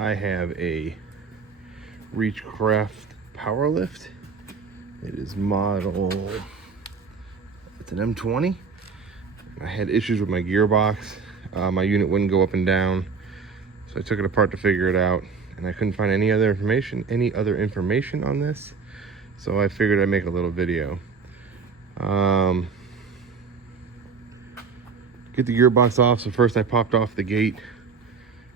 I have a ReechCraft Powerlift. It is model, it's an M20. I had issues with my gearbox. My unit wouldn't go up and down, so I took it apart to figure it out, and I couldn't find any other information on this, so I figured I'd make a little video. Get the gearbox off. So first I popped off the gate.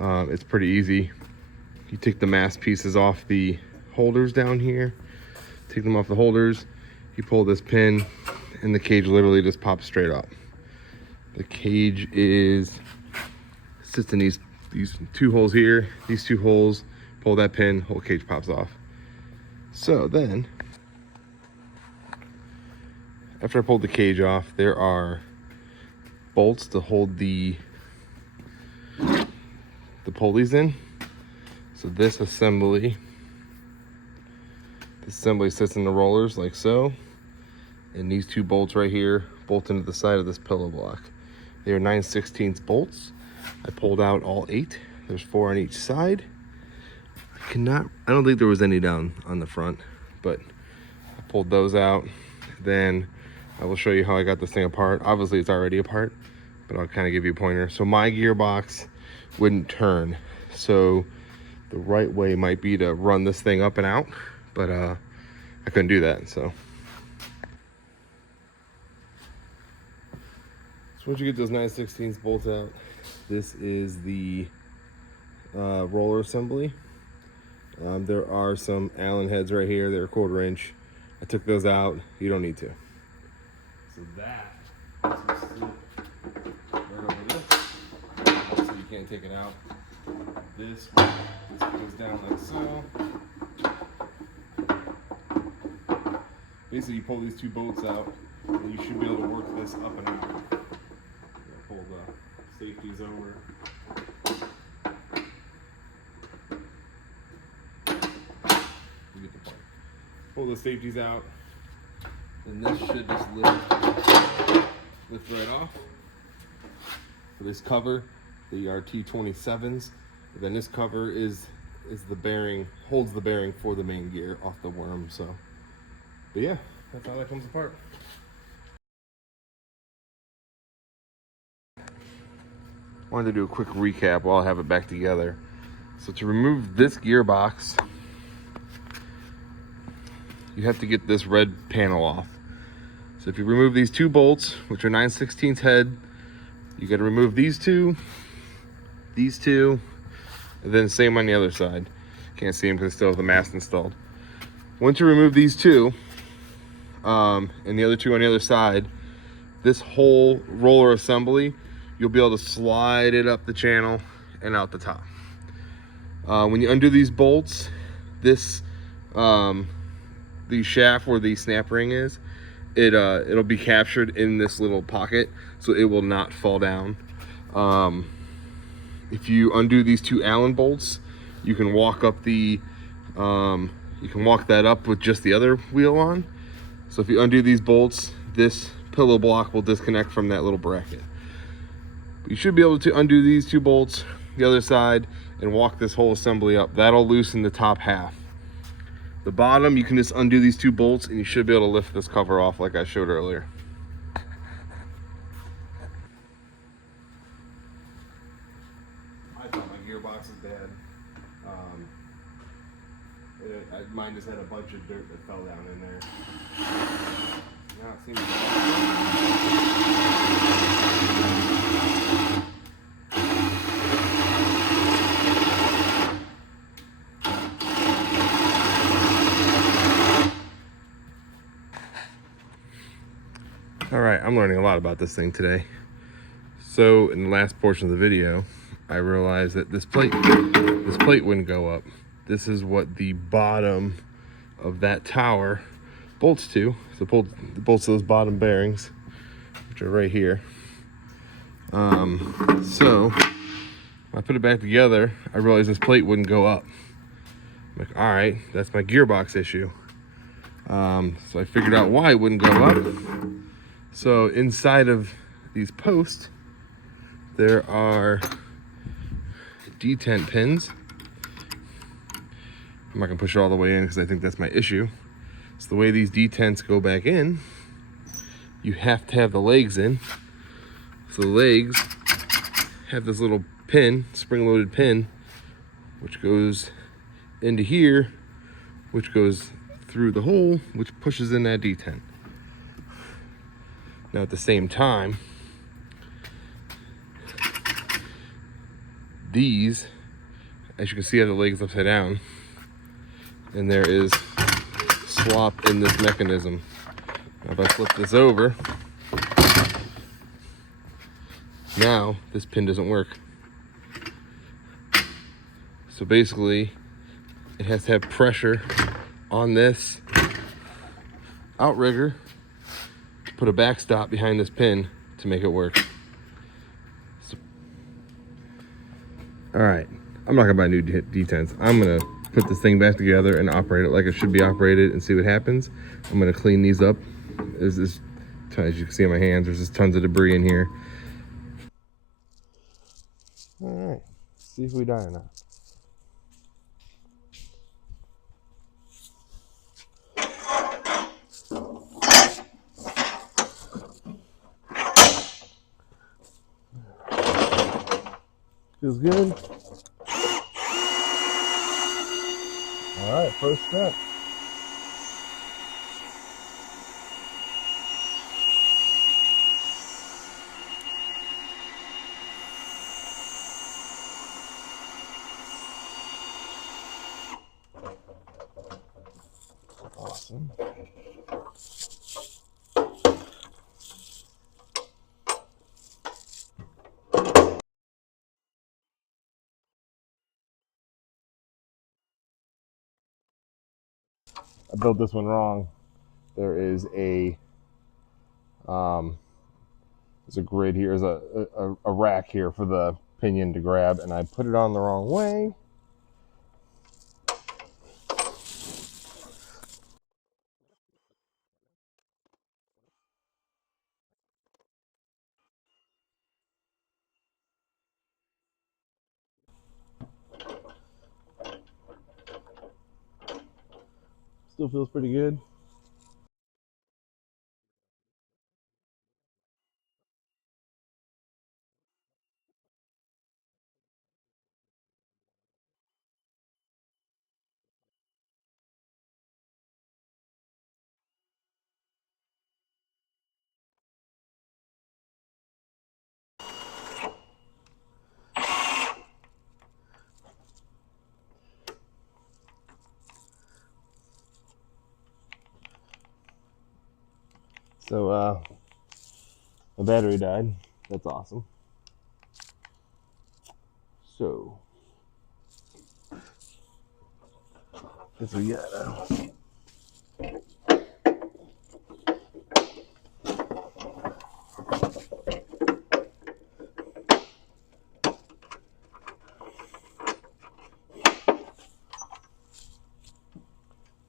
It's pretty easy. You take the mast pieces off the holders down here, take them off the holders, you pull this pin, and the cage literally just pops straight up. The cage sits in these two holes here, these two holes, pull that pin, whole cage pops off. So then, after I pulled the cage off, there are bolts to hold the pulleys in. So this assembly sits in the rollers like so, and these two bolts right here bolt into the side of this pillow block. They are 9/16 bolts. I pulled out all 8. There's 4 on each side. I don't think there was any down on the front, but I pulled those out. Then I will show you how I got this thing apart. Obviously it's already apart, but I'll kind of give you a pointer. So my gearbox wouldn't turn, so the right way might be to run this thing up and out, but I couldn't do that. So once you get those 9/16 bolts out, this is the roller assembly. There are some Allen heads right here. They're 1/4 inch. I took those out. You don't need to. So that will slip right over this. Also, you can't take it out. This goes down like so. Basically, you pull these two bolts out, and you should be able to work this up and out. Pull the safeties over. You get the point. Pull the safeties out, and this should just lift right off. For this cover, the RT27s. Then this cover is the bearing, holds the bearing for the main gear off the worm. So, but yeah, that's how that comes apart. Wanted to do a quick recap while I have it back together. So to remove this gearbox, you have to get this red panel off. So if you remove these two bolts, which are 9/16 head, you got to remove these two, and then same on the other side. Can't see them because I still have the mast installed. Once you remove these two, and the other two on the other side, this whole roller assembly, you'll be able to slide it up the channel and out the top. When you undo these bolts, the shaft where the snap ring is, it'll be captured in this little pocket, so it will not fall down. If you undo these two Allen bolts, you can walk up that up with just the other wheel on. So if you undo these bolts, this pillow block will disconnect from that little bracket. You should be able to undo these two bolts, the other side, and walk this whole assembly up. That'll loosen the top half. The bottom, you can just undo these two bolts, and you should be able to lift this cover off like I showed earlier. I thought my gearbox was bad. Mine just had a bunch of dirt that fell down in there. Now it seems all right, I'm learning a lot about this thing today. So in the last portion of the video, I realized that this plate wouldn't go up. This is what the bottom of that tower bolts to. So it bolts to those bottom bearings, which are right here. So when I put it back together, I realized this plate wouldn't go up. I'm like, all right, that's my gearbox issue. So I figured out why it wouldn't go up. So inside of these posts, there are detent pins. I'm not gonna push it all the way in because I think that's my issue. So the way these detents go back in, you have to have the legs in. So the legs have this little pin, spring-loaded pin, which goes into here, which goes through the hole, which pushes in that detent. Now at the same time, these, as you can see, have the legs upside down, and there is slop in this mechanism. Now if I flip this over, now this pin doesn't work. So basically, it has to have pressure on this outrigger, put a backstop behind this pin to make it work. So, all right, I'm not gonna buy new detents. I'm gonna put this thing back together and operate it like it should be operated and see what happens. I'm gonna clean these up. As you can see on my hands, there's just tons of debris in here. All right, see if we die or not. Feels good. All right, first step. Awesome. I built this one wrong. There is a there's a grid here, there's a rack here for the pinion to grab, and I put it on the wrong way. Still feels pretty good. So my battery died. That's awesome. So guess we got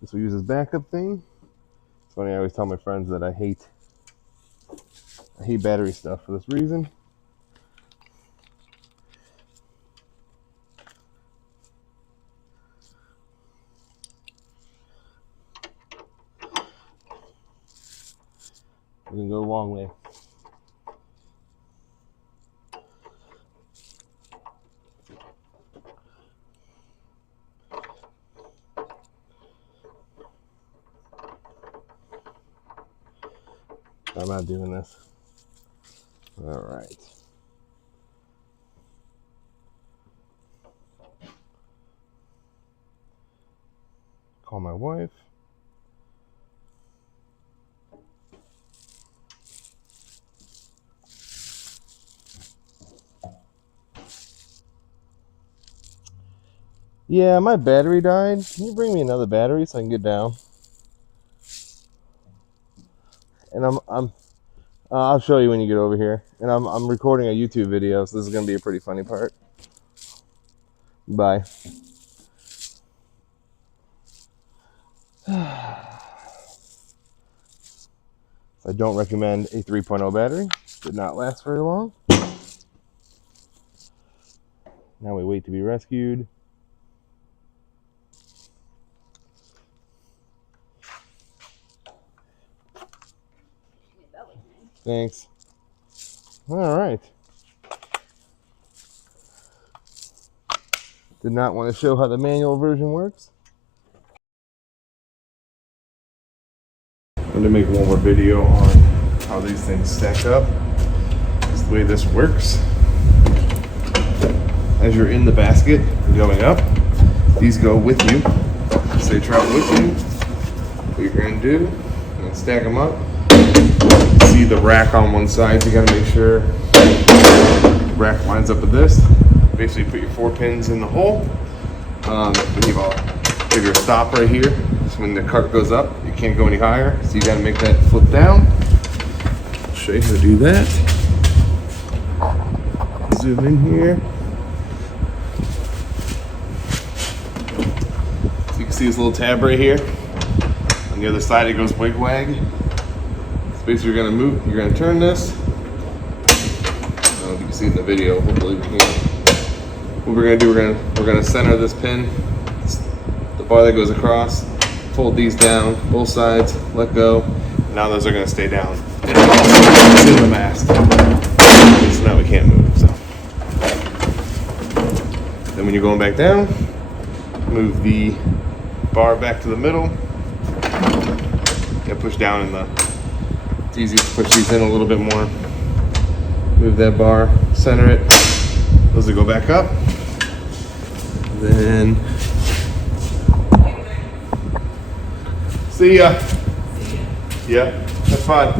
this will use this backup thing. It's funny, I always tell my friends that I hate battery stuff for this reason. We can go a long way. I'm not doing this. All right. Call my wife. Yeah, my battery died. Can you bring me another battery so I can get down? And I'll show you when you get over here. And I'm recording a YouTube video, so this is gonna be a pretty funny part. Bye. I don't recommend a 3.0 battery. Did not last very long. Now we wait to be rescued. Thanks. All right. Did not want to show how the manual version works. I'm going to make one more video on how these things stack up. That's the way this works. As you're in the basket going up, these go with you. So they travel with you. What you're going to do, and stack them up. See the rack on one side, so you got to make sure the rack lines up with this. Basically put your 4 pins in the hole. You have your stop right here. So when the cart goes up, you can't go any higher. So you got to make that flip down. I'll show you how to do that. Zoom in here. So you can see this little tab right here. On the other side it goes wig wag. So basically you're gonna turn this. I don't know if you can see it in the video, hopefully we can. What we're gonna do, we're gonna center this pin, the bar that goes across, fold these down, both sides, let go. Now those are gonna stay down. And it's in the mast. So now we can't move, so. Then when you're going back down, move the bar back to the middle. Push down in it's easy to push these in a little bit more. Move that bar, center it. Those will go back up. Then, see ya. Yeah, that's fine.